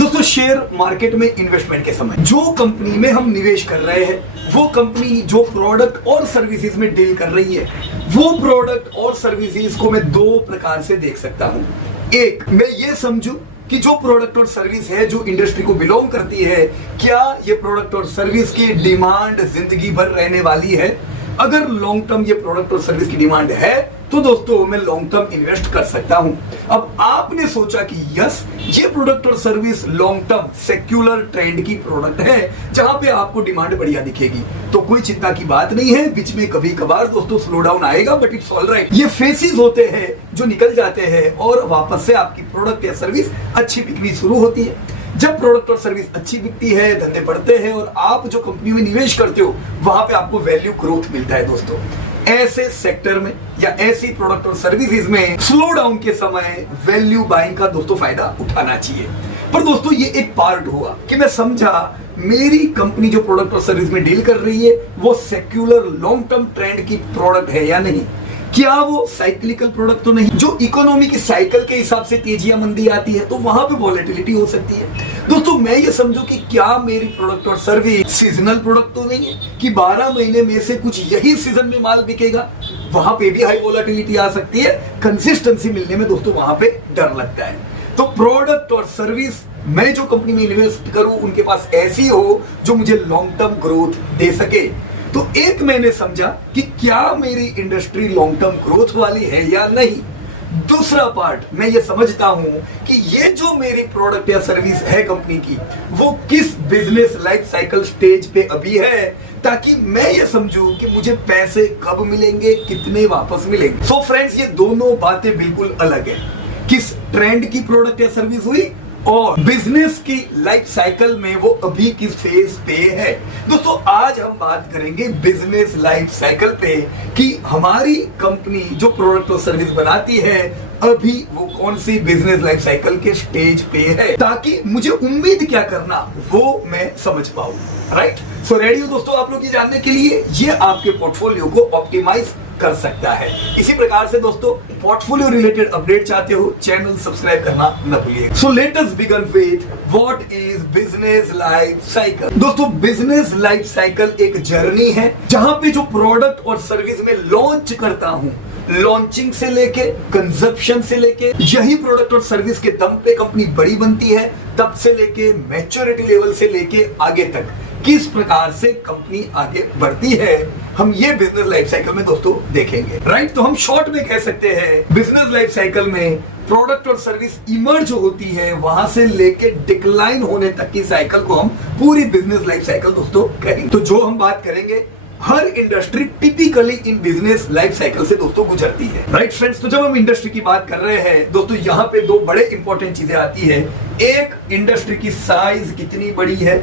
दोस्तों share market में investment के समय जो कंपनी में हम निवेश कर रहे हैं, वो कंपनी जो प्रोडक्ट और सर्विसेज में डील कर रही है, वो प्रोडक्ट और सर्विसेज को मैं दो प्रकार से देख सकता हूं। एक, मैं ये समझूं कि जो प्रोडक्ट और सर्विस है जो इंडस्ट्री को बिलोंग करती है, क्या ये प्रोडक्ट और सर्विस की डिमांड जिंदगी भर रहने वाली है। अगर लॉन्ग टर्म ये प्रोडक्ट और सर्विस की डिमांड है तो दोस्तों मैं लॉन्ग टर्म इन्वेस्ट कर सकता हूं। अब आपने सोचा कि यस, ये प्रोडक्ट और service long term secular trend की प्रोडक्ट है जहां पे आपको डिमांड बढ़िया दिखेगी, तो कोई चिंता की बात नहीं है। बीच में कभी कभार दोस्तों स्लो डाउन आएगा, बट इट्स ऑल राइट। ये फेसेस होते हैं जो निकल जाते हैं और वापस से आपकी प्रोडक्ट या सर्विस अच्छी बिकनी शुरू होती है। जब प्रोडक्ट और सर्विस अच्छी बिकती है, धंधे बढ़ते हैं और आप जो कंपनी में निवेश करते हो वहां पे आपको वैल्यू ग्रोथ मिलता है। दोस्तों ऐसे सेक्टर में या ऐसी प्रोडक्ट और सर्विसेज में स्लो डाउन के समय वैल्यू बाइंग का दोस्तों फायदा उठाना चाहिए। पर दोस्तों ये एक पार्ट हुआ कि मैं समझा मेरी कंपनी जो प्रोडक्ट और सर्विस में डील कर रही है वो सेक्युलर लॉन्ग टर्म ट्रेंड की प्रोडक्ट है या नहीं। क्या वो साइक्लिकल प्रोडक्ट तो नहीं, जो इकोनॉमी की साइकिल के हिसाब से तेजियां मंदी आती है तो वहां पे वॉलेटिलिटी हो सकती है। दोस्तों मैं ये समझूं कि क्या मेरी प्रोडक्ट और सर्विस सीजनल प्रोडक्ट तो नहीं है कि 12 महीने में से कुछ यही सीजन में माल बिकेगा, वहां पे भी हाई वॉलेटिलिटी आ सकती है। कंसिस्टेंसी मिलने में दोस्तों वहां पे डर लगता है। तो प्रोडक्ट और सर्विस मैं जो कंपनी में इन्वेस्ट करूं उनके पास ऐसी हो जो मुझे लॉन्ग टर्म ग्रोथ दे सके। तो एक मैंने समझा कि क्या मेरी इंडस्ट्री लॉन्ग टर्म ग्रोथ वाली है या नहीं। दूसरा पार्ट, मैं ये समझता हूं कि ये जो मेरी प्रोडक्ट या सर्विस है कंपनी की, वो किस बिजनेस लाइफ साइकिल स्टेज पे अभी है, ताकि मैं ये समझूं कि मुझे पैसे कब मिलेंगे, कितने वापस मिलेंगे। सो फ्रेंड्स, ये दोनों बातें बिल्कुल अलग है। किस ट्रेंड की प्रोडक्ट या सर्विस हुई और बिजनेस की लाइफ साइकिल में वो अभी किस फेज पे है। दोस्तों आज हम बात करेंगे बिजनेस लाइफ साइकिल पे कि हमारी कंपनी जो प्रोडक्ट और सर्विस बनाती है अभी वो कौन सी बिजनेस लाइफ साइकिल के स्टेज पे है, ताकि मुझे उम्मीद क्या करना वो मैं समझ पाऊं। राइट, सो रेडी हो दोस्तों आप लोग ये जानने के लिए, ये आपके पोर्टफोलियो को ऑप्टिमाइज कर सकता है। इसी प्रकार से दोस्तों पोर्टफोलियो रिलेटेड अपडेट चाहते हो, चैनल सब्सक्राइब करना न भूलिए। So let us begin with what is business life cycle. दोस्तों बिजनेस लाइफ साइकिल एक जर्नी है जहां पे जो प्रोडक्ट और सर्विस में लॉन्च करता हूं, लॉन्चिंग से लेके कंजप्शन से लेके यही प्रोडक्ट और सर्विस के दम पे कंपनी बड़ी बनती है, तब से लेके मैच्योरिटी लेवल से लेके आगे तक किस प्रकार से कंपनी आगे बढ़ती है, हम ये बिजनेस लाइफ साइकिल में दोस्तों देखेंगे। राइट, तो हम शॉर्ट में कह सकते हैं बिजनेस लाइफ साइकिल में प्रोडक्ट और सर्विस इमर्ज होती है, वहां से लेके डिक्लाइन होने तक की साइकिल को हम पूरी बिजनेस लाइफ साइकिल दोस्तों कहेंगे। तो जो हम बात करेंगे, हर industry typically in business life cycle से दोस्तों गुजरती है। राइट फ्रेंड्स, तो जब हम इंडस्ट्री की बात कर रहे हैं दोस्तों, यहाँ पे दो बड़े इंपॉर्टेंट चीजें आती है। एक, इंडस्ट्री की साइज कितनी बड़ी है,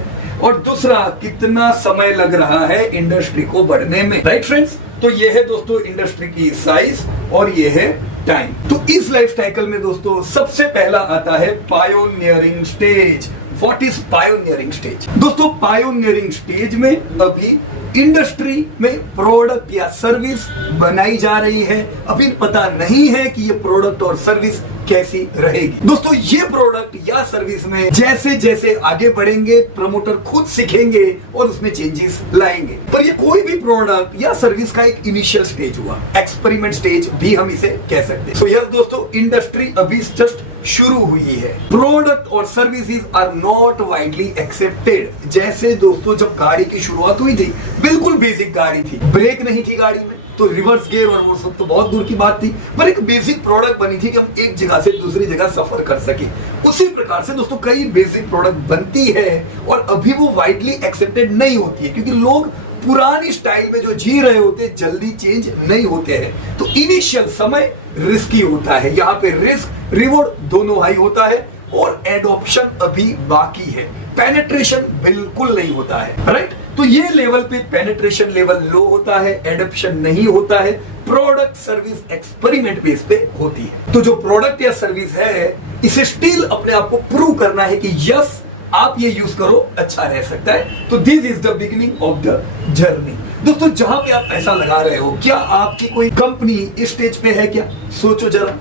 और दूसरा, कितना समय लग रहा है इंडस्ट्री को बढ़ने में। राइट फ्रेंड्स, तो ये है दोस्तों इंडस्ट्री की साइज और ये है टाइम। तो इस लाइफ साइकिल में दोस्तों सबसे पहला आता है pioneering stage. What is pioneering stage? दोस्तों पायोनियरिंग स्टेज में अभी इंडस्ट्री में प्रोडक्ट या सर्विस बनाई जा रही है, अभी पता नहीं है कि ये प्रोडक्ट और सर्विस कैसी रहेगी। दोस्तों ये प्रोडक्ट या सर्विस में जैसे जैसे आगे बढ़ेंगे प्रमोटर खुद सीखेंगे और उसमें चेंजेस लाएंगे। पर ये कोई भी प्रोडक्ट या सर्विस का एक इनिशियल स्टेज हुआ, एक्सपेरिमेंट स्टेज भी हम इसे कह सकते हैं। तो यस दोस्तों, इंडस्ट्री अभी जस्ट शुरू हुई है। प्रोडक्ट और services are not widely accepted. जैसे दोस्तों जब गाड़ी की शुरुआत हुई थी, बिल्कुल बेसिक गाड़ी थी, ब्रेक नहीं थी गाड़ी में, तो रिवर्स गियर और वो सब तो बहुत दूर की बात थी, पर एक बेसिक प्रोडक्ट बनी थी कि हम एक जगह से दूसरी जगह सफर कर सके। उसी प्रकार से दोस्तों कई बेसिक प्रोडक्ट बनती है और अभी वो वाइडली एक्सेप्टेड नहीं होती है, क्योंकि लोग पुरानी स्टाइल में जो जी रहे होते जल्दी चेंज नहीं होते हैं। तो इनिशियल समय रिस्की होता है, यहाँ पे रिस्क रिवॉर्ड दोनों हाई होता है और एडॉप्शन अभी बाकी है, पेनिट्रेशन बिल्कुल नहीं होता है। राइट, तो ये लेवल पे पेनिट्रेशन लेवल लो होता है, एडॉप्शन नहीं होता है, प्रोडक्ट सर्विस एक्सपेरिमेंट बेस पे होती है। तो जो प्रोडक्ट या सर्विस है इसे स्टिल अपने आप को प्रूव करना है कि यस आप ये यूज करो, अच्छा रह सकता है। तो this is the beginning of the journey. दोस्तों जहां पे आप पैसा लगा रहे हो, क्या आपकी कोई कंपनी इस स्टेज पे है क्या? सोचो जरा।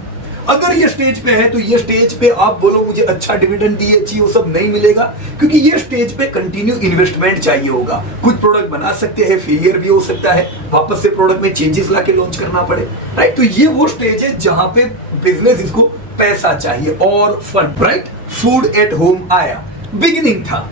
अगर ये स्टेज पे है तो ये स्टेज पे आप बोलो मुझे अच्छा डिविडेंड दिए चाहिए, वो सब नहीं मिलेगा, क्योंकि ये स्टेज पे कंटिन्यू इन्वेस्टमेंट चाहिए होगा। कुछ प्रोडक्ट बना सकते हैं, फेलियर भी हो सकता है, वापस से प्रोडक्ट में चेंजेस लाके लॉन्च करना पड़े, राइट। तो ये वो स्टेज है जहां पे बिजनेस इसको पैसा चाहिए और fund, right. Food at home आया, बिगिनिंग था,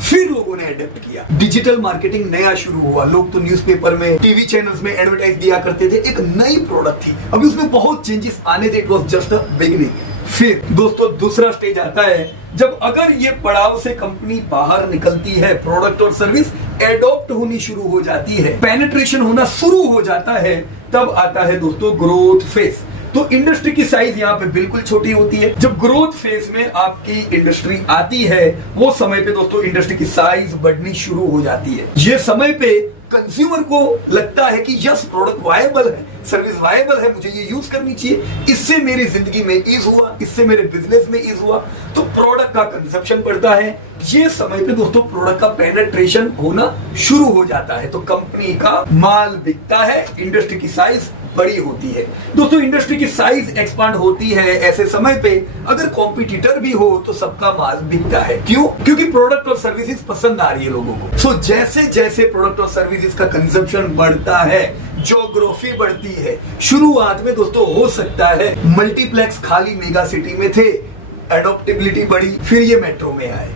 फिर लोगों ने अडेप्ट किया। डिजिटल मार्केटिंग नया शुरू हुआ, लोग तो न्यूज़पेपर में, टीवी चैनल्स में एडवर्टाइज दिया करते थे, एक नई प्रोडक्ट थी, अभी उसमें बहुत चेंजेस आने थे, it was just a beginning. फिर दोस्तों दूसरा स्टेज आता है जब अगर ये पड़ाव से कंपनी बाहर निकलती है, प्रोडक्ट और सर्विस एडॉप्ट होनी शुरू हो जाती है, पेनिट्रेशन होना शुरू हो जाता है, तब आता है दोस्तों ग्रोथ फेज। तो इंडस्ट्री की साइज यहाँ पे बिल्कुल छोटी होती है। जब ग्रोथ फेज में आपकी इंडस्ट्री आती है, वो समय पे दोस्तों इंडस्ट्री की साइज बढ़नी शुरू हो जाती है। ये समय पे कंज्यूमर को लगता है कि यस प्रोडक्ट वायबल है, सर्विस वायबल है, मुझे ये यूज करनी चाहिए, इससे मेरी जिंदगी में ईज हुआ, इससे मेरे बिजनेस में ईज हुआ, तो प्रोडक्ट का कंजप्शन बढ़ता है। ये समय पे दोस्तों प्रोडक्ट का पेनिट्रेशन होना शुरू हो जाता है, तो कंपनी का माल बिकता है, इंडस्ट्री की साइज बड़ी होती है। दोस्तों इंडस्ट्री की साइज एक्सपांड होती है, ऐसे समय पे अगर कॉम्पिटिटर भी हो तो सबका माल बिकता है। क्यों? क्योंकि प्रोडक्ट और सर्विसेज पसंद आ रही है लोगों को। सो जैसे जैसे प्रोडक्ट और सर्विसेज का कंजप्शन बढ़ता है, ज्योग्राफी बढ़ती है। शुरुआत में दोस्तों हो सकता है मल्टीप्लेक्स खाली मेगा सिटी में थे, एडॉप्टेबिलिटी बढ़ी, फिर ये मेट्रो में आए।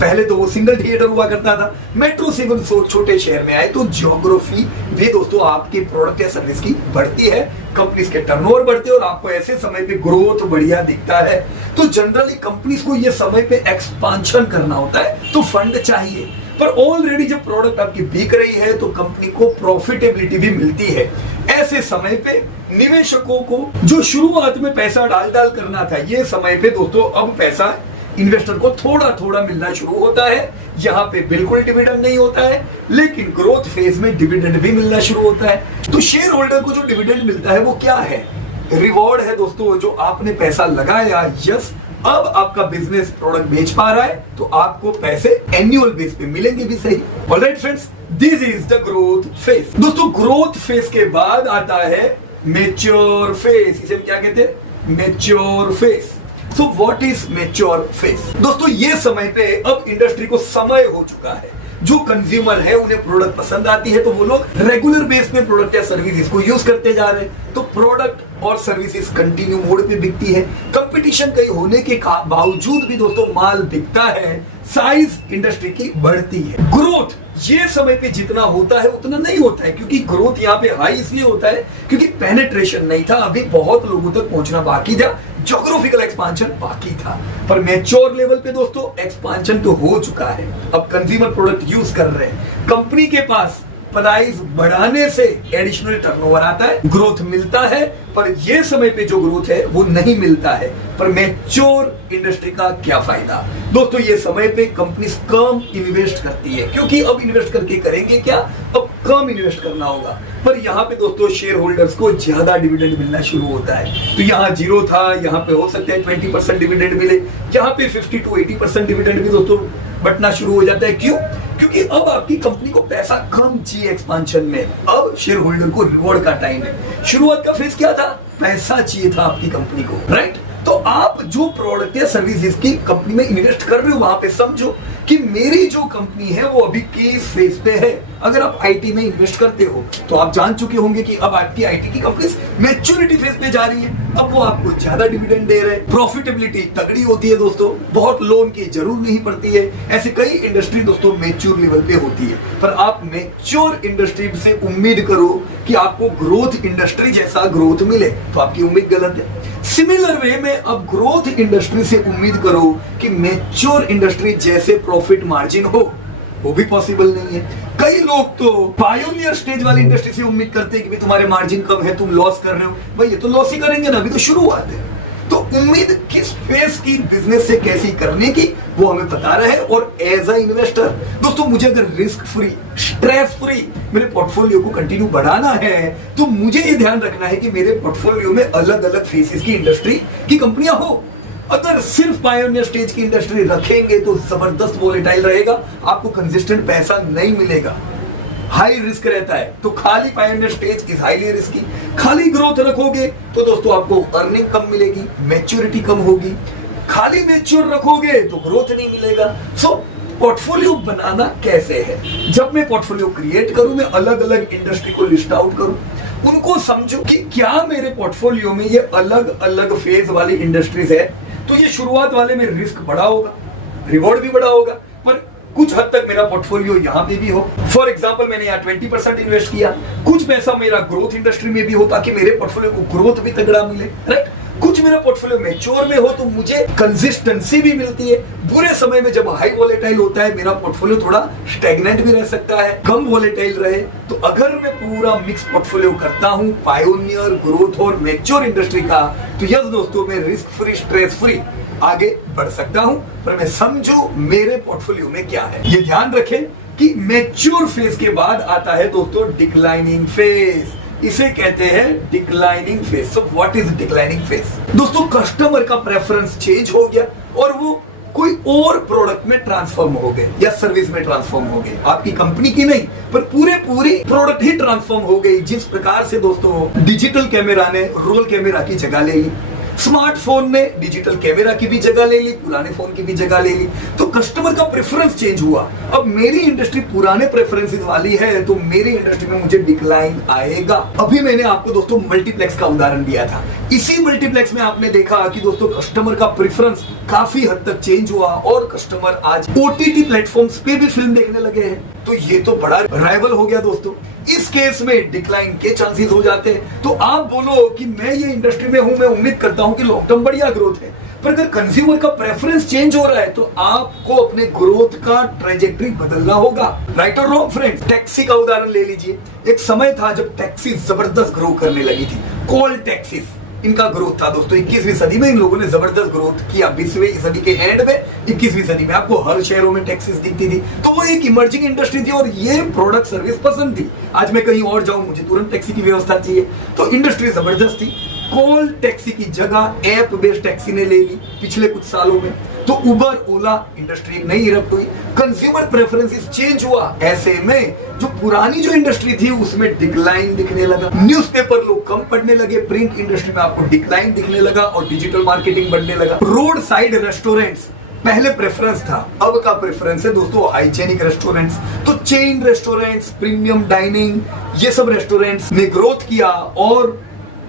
पहले तो वो सिंगल थिएटर हुआ करता था, मेट्रो सिविल छोटे शहर में आए, तो ज्योग्राफी भी दोस्तों आपके प्रोडक्ट या सर्विस की बढ़ती है, कंपनीज के टर्नओवर बढ़ते हैं और आपको ऐसे समय पे ग्रोथ बढ़िया दिखता है। तो जनरली कंपनीज को ये समय पे एक्सपांशन करना होता है, तो फंड चाहिए, पर ऑलरेडी जब प्रोडक्ट आपकी बिक रही है तो कंपनी को प्रॉफिटेबिलिटी भी मिलती है। ऐसे समय पे निवेशकों को जो शुरुआत में पैसा डाल करना था, ये समय पे दोस्तों अब पैसा इन्वेस्टर को थोड़ा थोड़ा मिलना शुरू होता है। यहाँ पे बिल्कुल डिविडेंड नहीं होता है, लेकिन ग्रोथ फेज में डिविडेंड भी मिलना शुरू होता है। तो शेयर होल्डर को जो डिविडेंड मिलता है वो क्या है? रिवॉर्ड है दोस्तों, जो आपने पैसा लगाया, यस अब आपका बिजनेस प्रोडक्ट बेच पा रहा है तो आपको पैसे एनुअल बेस पे मिलेंगे भी सही। Alright friends, this is the growth phase. दोस्तों ग्रोथ फेज के बाद आता है मैच्योर फेज। इसे हम क्या कहते हैं? Mature phase. So what is mature phase? दोस्तों ये समय पे अब इंडस्ट्री को समय हो चुका है, जो कंज्यूमर है उन्हें प्रोडक्ट पसंद आती है, तो वो लोग रेगुलर बेस पे प्रोडक्ट या सर्विसेज को यूज करते जा रहे हैं, तो प्रोडक्ट और सर्विसेज कंटिन्यू मोड पे बिकती है। कंपटीशन कई होने के बावजूद भी दोस्तों माल बिकता है, साइज इंडस्ट्री की बढ़ती है। ग्रोथ ये समय पे जितना होता है उतना नहीं होता है, क्योंकि ग्रोथ यहाँ पे हाई इसलिए होता है क्योंकि पेनिट्रेशन नहीं था, अभी बहुत लोगों तक पहुंचना बाकी था, ज्योग्राफिकल एक्सपांशन बाकी था। पर मैच्योर लेवल पे दोस्तों एक्सपांशन तो हो चुका है, अब कंज्यूमर प्रोडक्ट यूज कर रहे हैं, कंपनी के पास प्राइस बढ़ाने से एडिशनल टर्नओवर आता है, ग्रोथ मिलता है, पर ये समय पे जो ग्रोथ है वो नहीं मिलता है। पर मैच्योर इंडस्ट्री का क्या फायदा? दोस्तों ये समय पे कंपनी कम इन्वेस्ट करती है, क्योंकि अब इन्वेस्ट करके करेंगे क्या, अब कम इन्वेस्ट करना होगा। पर यहाँ पे दोस्तों शेयर होल्डर्स को ज्यादा डिविडेंड मिलना शुरू होता है। तो यहाँ 0 था, यहाँ पे हो सकता है 20% डिविडेंड मिले, यहाँ पे 50 to 80% डिविडेंड भी दोस्तों बटना शुरू हो जाता है। क्यों? क्योंकि अब आपकी कंपनी को पैसा कम चाहिए एक्सपांशन में, अब शेयर होल्डर को रिवॉर्ड का टाइम है। शुरुआत का फेज क्या था? पैसा चाहिए था आपकी कंपनी को, राइट? तो आप जो प्रोडक्ट या सर्विसेज की कंपनी में इन्वेस्ट कर रहे हो, वहां पे समझो कि मेरी जो कंपनी है वो अभी किस फेज पे है। अगर आप आईटी में इन्वेस्ट करते हो तो आप जान चुके होंगे कि अब आपकी आईटी की कंपनी मैच्योरिटी फेज पे जा रही है, अब वो आपको ज्यादा डिविडेंड दे रहे हैं, प्रॉफिटेबिलिटी तगड़ी होती है दोस्तों, बहुत लोन की जरूरत नहीं पड़ती है। ऐसे कई इंडस्ट्री दोस्तों मैच्योर लेवल पे होती है, पर आप मैच्योर इंडस्ट्री से उम्मीद करो कि आपको ग्रोथ इंडस्ट्री जैसा ग्रोथ मिले, तो आपकी उम्मीद गलत है। सिमिलर वे में अब ग्रोथ इंडस्ट्री से उम्मीद करो कि मैच्योर इंडस्ट्री जैसे प्रॉफिट मार्जिन हो, वो भी पॉसिबल नहीं है। कई लोग तो पायोनियर स्टेज वाली इंडस्ट्री से उम्मीद करते हैं कि तुम्हारे मार्जिन कम है, तुम लॉस कर रहे हो। भाई ये तो लॉस ही करेंगे ना, अभी तो शुरुआत है। तो उम्मीद किस फेज की बिजनेस से कैसी करने की वो हमें बता रहे हैं। और एज अ इन्वेस्टर दोस्तों, मुझे अगर रिस्क फ्री, स्ट्रेस फ्री मेरे पोर्टफोलियो को कंटिन्यू बढ़ाना है, तो मुझे ये ध्यान रखना है कि मेरे पोर्टफोलियो में अलग अलग फेसेस की इंडस्ट्री की कंपनियां हो। अगर सिर्फ पायोनियर स्टेज की इंडस्ट्री रखेंगे तो जबरदस्त वोलेटाइल रहेगा, आपको कंसिस्टेंट पैसा नहीं मिलेगा। हाई रिस्क रहता है, तो खाली pioneer stage is highly risky. खाली ग्रोथ रखोगे तो दोस्तों आपको अर्निंग कम मिलेगी, मैच्योरिटी कम होगी। खाली मैच्योर रखोगे तो ग्रोथ नहीं मिलेगा। सो पोर्टफोलियो बनाना कैसे है? जब मैं पोर्टफोलियो क्रिएट करूं, मैं अलग अलग इंडस्ट्री को लिस्ट आउट करूं, उनको समझो कि क्या मेरे पोर्टफोलियो में ये अलग अलग फेज वाली इंडस्ट्रीज है, तो ये शुरुआत वाले में रिस्क बड़ा होगा, रिवॉर्ड भी बड़ा होगा, पर कुछ हद तक मेरा पोर्टफोलियो यहाँ पे भी हो। फॉर एग्जांपल मैंने यहाँ 20% इन्वेस्ट किया, कुछ पैसा मेरा ग्रोथ इंडस्ट्री में भी हो ताकि मेरे पोर्टफोलियो को ग्रोथ भी तगड़ा मिले, राइट। कुछ मेरा पोर्टफोलियो मैच्योर में हो तो मुझे कंसिस्टेंसी भी मिलती है। बुरे समय में जब हाई वोलेटाइल होता है, मेरा पोर्टफोलियो थोड़ा स्टैग्नेंट भी रह सकता है, कम वोलेटाइल रहे। तो अगर मैं पूरा मिक्स पोर्टफोलियो करता हूं पायोनियर, ग्रोथ और मैच्योर इंडस्ट्री का, तो यस दोस्तों मैं रिस्क फ्री, स्ट्रेस फ्री आगे बढ़ सकता हूं। पर मैं समझू मेरे पोर्टफोलियो में क्या है। ये ध्यान रखें कि मैच्योर फेज के बाद आता है दोस्तों डिक्लाइनिंग फेज। इसे कहते हैं declining phase. So what is declining phase? दोस्तों कस्टमर का प्रेफरेंस चेंज हो गया और वो कोई और प्रोडक्ट में ट्रांसफॉर्म हो गए या सर्विस में ट्रांसफॉर्म हो गए। आपकी कंपनी की नहीं, पर पूरी प्रोडक्ट ही ट्रांसफॉर्म हो गई। जिस प्रकार से दोस्तों डिजिटल कैमरा ने रोल कैमरा की जगह ले ली, स्मार्टफोन ने डिजिटल कैमरा की भी जगह ले ली, पुराने फोन की भी जगह ले ली, तो कस्टमर का प्रेफरेंस चेंज हुआ। अब मेरी इंडस्ट्री पुराने प्रेफरेंसेस वाली है, तो मेरी इंडस्ट्री में मुझे डिक्लाइन आएगा। अभी मैंने आपको दोस्तों मल्टीप्लेक्स का उदाहरण दिया था। इसी मल्टीप्लेक्स में आपने देखा कि दोस्तों कस्टमर का प्रेफरेंस काफी हद तक चेंज हुआ और कस्टमर आज ओटीटी प्लेटफॉर्म्स पे भी फिल्म देखने लगे हैं। तो ये तो बड़ा राइवल हो गया दोस्तों। इस केस में डिक्लाइन के चांसेस हो जाते हैं। तो आप बोलो कि मैं ये इंडस्ट्री में हूं, मैं उम्मीद करता हूं कि लॉन्ग टर्म बढ़िया ग्रोथ है, पर अगर कंज्यूमर का प्रेफरेंस चेंज हो रहा है तो आपको अपने ग्रोथ का ट्रेजेक्टरी बदलना होगा। राइट और रॉन्ग फ्रेंड्स? टैक्सी का उदाहरण ले लीजिए। एक समय था जब टैक्सी जबरदस्त ग्रो करने लगी थी, कॉल टैक्सीज इनका ग्रोथ था दोस्तों। 21वीं सदी में इन लोगों ने जबरदस्त ग्रोथ किया। 20वीं सदी के एंड में 21वीं सदी में आपको हर शहरों में टैक्सीज दिखती थी। तो वो एक इमर्जिंग इंडस्ट्री थी और ये प्रोडक्ट सर्विस पसंद थी। आज मैं कहीं और जाऊं, मुझे तुरंत टैक्सी की व्यवस्था चाहिए, तो इंडस्ट्री जबरदस्त थी। कॉल टैक्सी की जगह ऐप बेस्ड टैक्सी ने ले ली पिछले कुछ सालों में। तो उबर, ओला इंडस्ट्री नई इरप्ट हुई, कंज्यूमर प्रेफरेंसेस चेंज हुआ। ऐसे में जो पुरानी जो इंडस्ट्री थी उसमें डिक्लाइन दिखने लगा। न्यूज़पेपर लोग कम पढ़ने लगे, प्रिंट इंडस्ट्री में आपको डिक्लाइन दिखने लगा और डिजिटल मार्केटिंग बढ़ने लगा। रोड साइड रेस्टोरेंट्स पहले प्रेफरेंस था, अब का प्रेफरेंस है दोस्तों हाइजेनिक रेस्टोरेंट्स। तो चेन रेस्टोरेंट्स, प्रीमियम डाइनिंग, ये सब रेस्टोरेंट्स ने ग्रोथ किया और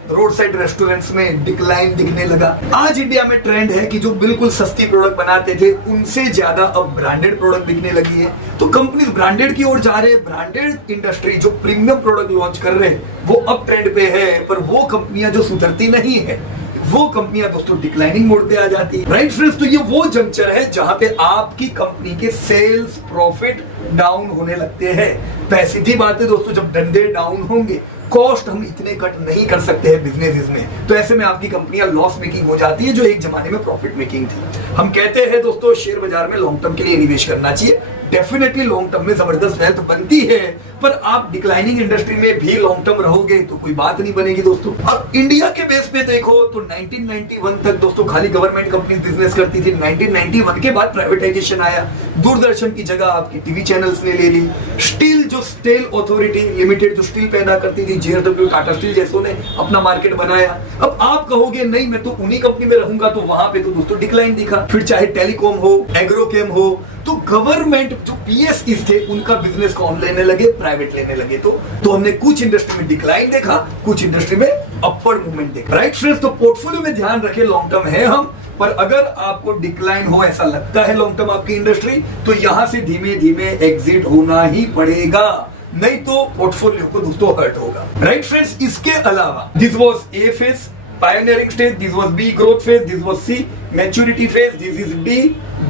रोड साइड रेस्टोरेंट्स में डिक्लाइन दिखने लगा। आज इंडिया में ट्रेंड है कि जो बिल्कुल सस्ती प्रोडक्ट बनाते थे उनसे ज्यादा अब ब्रांडेड प्रोडक्ट दिखने लगी है। तो कंपनीज ब्रांडेड की ओर जा रहे हैं। ब्रांडेड इंडस्ट्री जो प्रीमियम प्रोडक्ट लॉन्च कर रहे हैं वो अब ट्रेंड पे है, पर वो कंपनियां जो सुधरती नहीं है वो कंपनियां दोस्तों डिक्लाइनिंग मोड पे आ जाती है। Right friends? तो ये वो जंक्चर है जहां पे आपकी कंपनी के सेल्स प्रॉफिट डाउन होने लगते हैं। सीधी बात है दोस्तों, जब धंधे डाउन होंगे, कॉस्ट हम इतने कट नहीं कर सकते हैं बिजनेस में, तो ऐसे में आपकी कंपनियां लॉस मेकिंग हो जाती है जो एक जमाने में प्रॉफिट मेकिंग थी। हम कहते हैं दोस्तों शेयर बाजार में लॉन्ग टर्म के लिए निवेश करना चाहिए। डेफिनेटली लॉन्ग टर्म में जबरदस्त वेल्थ बनती है, पर आप डिक्लाइनिंग इंडस्ट्री में भी लॉन्ग टर्म रहोगे तो कोई बात नहीं बनेगी दोस्तों। अब इंडिया के बेस पे देखो तो 1991 तक दोस्तों खाली गवर्नमेंट कंपनी बिजनेस करती थी। 1991 के बाद प्राइवेटाइजेशन आया, दूरदर्शन की जगह आपकी टीवी चैनल्स ने ले ली। स्टील जो स्टील अथॉरिटी लिमिटेड जो स्टील पैदा करती थी, JSW, टाटा स्टील जैसों ने अपना मार्केट बनाया। अब आप कहोगे नहीं मैं तो उन्हीं कंपनी में रहूंगा, तो वहां पे तो दोस्तों डिक्लाइन दिखा। फिर चाहे टेलीकॉम हो, एग्रोकेम हो, तो गवर्नमेंट जो PSEs थे उनका बिजनेस कौन लेने लगे? प्राइवेट लेने लगे। तो हमने कुछ इंडस्ट्री में डिक्लाइन देखा, कुछ इंडस्ट्री में अपवर्ड मूवमेंट देखा। Right friends? तो पोर्टफोलियो में ध्यान रखें, लॉन्ग टर्म है हम, पर अगर आपको डिक्लाइन हो ऐसा लगता है लॉन्ग टर्म आपकी इंडस्ट्री, तो यहां से धीमे धीमे एग्जिट होना ही पड़ेगा, नहीं तो पोर्टफोलियो को दोस्तों हर्ट होगा। Right friends? इसके अलावा this was A phase, pioneering stage, this was B, growth phase, this was C, maturity phase, this is D,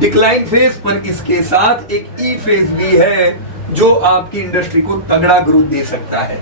decline phase। पर इसके साथ एक E phase भी है जो आपकी इंडस्ट्री को तगड़ा ग्रोथ दे सकता है।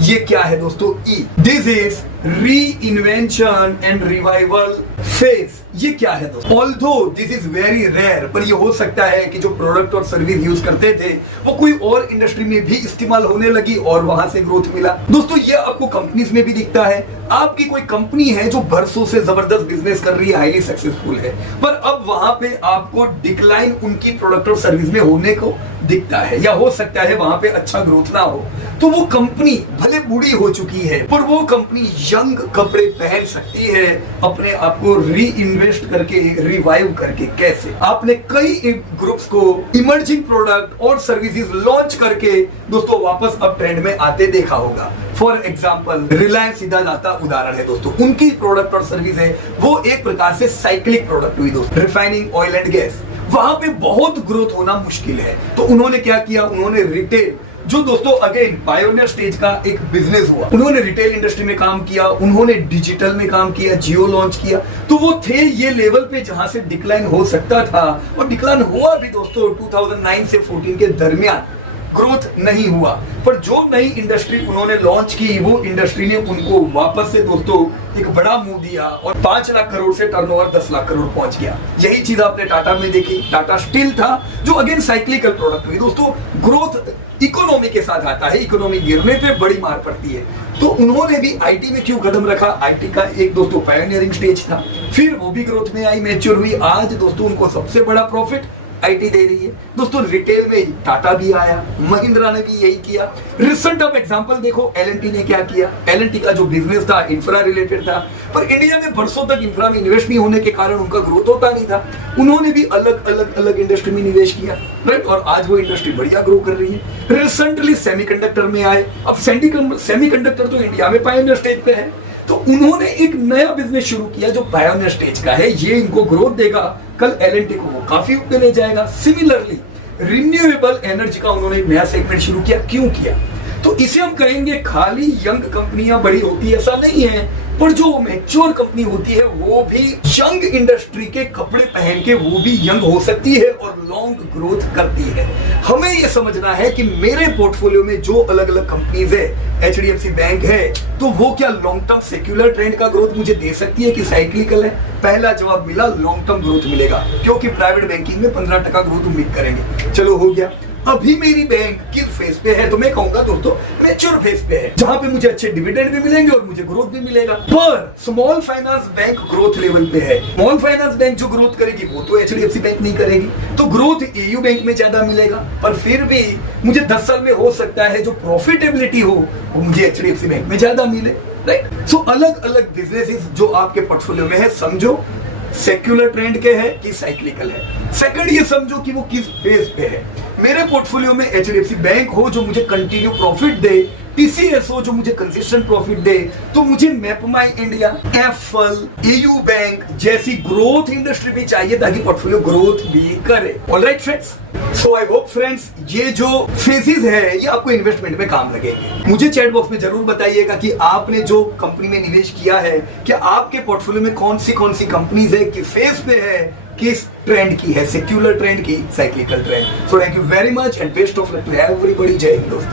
ये क्या है दोस्तों? E, this is reinvention and revival phase. ये क्या है दोस्तों? Although this is very rare, पर ये हो सकता है कि जो प्रोडक्ट और सर्विस यूज करते थे वो कोई और इंडस्ट्री में भी इस्तेमाल होने लगी और वहां से ग्रोथ मिला। दोस्तों ये आपको कंपनीज में भी दिखता है। आपकी कोई कंपनी है जो बरसों से जबरदस्त बिजनेस कर रही है, हाईली सक्सेसफुल है, पर अब वहां पे आपको डिक्लाइन उनकी प्रोडक्ट और सर्विस में होने को दिखता है, या हो सकता है वहां पे अच्छा ग्रोथ ना हो। तो वो कंपनी भले बूढ़ी हो चुकी है, पर वो कंपनी यंग कपड़े पहन सकती है अपने आप को री इन्वेस्ट करके, रिवाइव करके। कैसे? आपने कई ग्रुप्स को इमर्जिंग प्रोडक्ट और सर्विसेज लॉन्च करके दोस्तों वापस अब ट्रेंड में आते देखा होगा। फॉर एग्जाम्पल रिलायंस सीधा जाता उदाहरण है दोस्तों। उनकी प्रोडक्ट और सर्विस है वो एक प्रकार से साइक्लिक प्रोडक्ट हुई दोस्तों। रिफाइनिंग ऑयल एंड गैस, वहां पे बहुत ग्रोथ होना मुश्किल है, तो उन्होंने क्या किया? उन्होंने रिटेल, जो दोस्तों अगेन पायोनियर स्टेज का एक बिजनेस हुआ, उन्होंने रिटेल इंडस्ट्री में काम किया, उन्होंने डिजिटल में काम किया, जियो लॉन्च किया। तो वो थे ये लेवल पे जहां से डिक्लाइन हो सकता था, और डिक्लाइन हुआ भी दोस्तों 2009 से 14 के दरमियान, ग्रोथ नहीं हुआ। पर जो नई इंडस्ट्री उन्होंने लॉन्च की, वो इंडस्ट्री ने उनको वापस से दोस्तों एक बड़ा मूव दिया और 5 लाख करोड़ से टर्नओवर 10 लाख करोड़ पहुंच गया। यही चीज आपने टाटा में देखी। टाटा स्टील था जो अगेन साइक्लिकल प्रोडक्ट हुई दोस्तों। ग्रोथ इकोनॉमी के साथ आता है, इकोनॉमी गिरने पे बड़ी मार पड़ती है। तो उन्होंने भी आईटी में क्यों कदम रखा? आईटी का एक दोस्तों पायोनियरिंग स्टेज था, फिर वो भी ग्रोथ में आई, मैच्योर हुई। आज दोस्तों उनको सबसे बड़ा प्रॉफिट आईटी दे रही है दोस्तों। रिटेल में टाटा भी आया, महिंद्रा ने भी यही किया। रिसेंट ऑफ एग्जांपल देखो, एलएनटी ने क्या किया। एलएनटी का जो बिजनेस था इंफ्रा रिलेटेड था, पर इंडिया में बरसों तक इंफ्रा में इन्वेस्ट नहीं होने के कारण उनका ग्रोथ होता नहीं था। उन्होंने भी अलग अलग इंडस्ट्री में निवेश किया, राइट, और आज वो इंडस्ट्री बढ़िया ग्रो कर रही है। रिसेंटली सेमीकंडक्टर में आए। अब सेमीकंडक्टर तो इंडिया में पायोनियर स्टेज पे है, तो उन्होंने एक नया बिजनेस शुरू किया जो पायोनियर स्टेज का है। ये इनको ग्रोथ देगा, कल एलएनटी को वो काफी ऊपर ले जाएगा। सिमिलरली रिन्यूएबल एनर्जी का उन्होंने एक नया सेगमेंट शुरू किया। क्यों किया? तो इसे हम कहेंगे खाली यंग कंपनियां बड़ी होती है ऐसा नहीं है, पर जो मैच्योर कंपनी होती है वो भी यंग इंडस्ट्री के कपड़े पहन के वो भी यंग हो सकती है और लॉन्ग ग्रोथ करती है। हमें ये समझना है कि मेरे पोर्टफोलियो में जो अलग अलग कंपनीज है, एचडीएफसी बैंक है, तो वो क्या लॉन्ग टर्म सेक्युलर ट्रेंड का ग्रोथ मुझे दे सकती है कि साइक्लिकल है? पहला जवाब मिला, लॉन्ग टर्म ग्रोथ मिलेगा, क्योंकि प्राइवेट बैंकिंग में 15% ग्रोथ उम्मीद करेंगे। चलो हो गया। अभी मेरी बैंक किस फेज पे है? तो मैं कहूंगा दोस्तों मैच्योर फेज पे है, जहां पे मुझे अच्छे डिविडेंड भी मिलेंगे और मुझे ग्रोथ भी मिलेगा। पर small finance bank growth level पे है। स्मॉल फाइनेंस बैंक जो ग्रोथ करेगी वो तो एचडीएफसी बैंक नहीं करेगी, तो ग्रोथ एयू बैंक में ज्यादा मिलेगा। पर फिर भी मुझे 10 साल में हो सकता है जो प्रॉफिटेबिलिटी हो वो मुझे एचडीएफसी बैंक में ज्यादा मिले, राइट। सो अलग अलग बिजनेसेस जो आपके पोर्टफोलियो में है, समझो सेक्युलर ट्रेंड के है कि साइक्लिकल है। सेकंड ये समझो कि वो किस फेज पे है। मेरे पोर्टफोलियो में एचडीएफसी बैंक हो जो मुझे कंटिन्यू प्रॉफिट दे, टीसीएस हो जो मुझे कंसिस्टेंट प्रॉफिट दे, तो मुझे MapMy India, FL, AU bank जैसी ग्रोथ इंडस्ट्री भी चाहिए ताकि पोर्टफोलियो ग्रोथ भी करे। Alright friends, so I hope friends ये जो फेजेस है ये आपको इन्वेस्टमेंट में काम लगेंगे। मुझे चैट बॉक्स में जरूर बताइएगा कि आपने जो कंपनी में निवेश किया है, क्या आपके पोर्टफोलियो में कौन सी कंपनीज है, किस फेज पे है, किस ट्रेंड की है, सेक्युलर ट्रेंड की, cyclical trend. So thank you very much and best of luck to everybody. जय हिंद दोस्तों।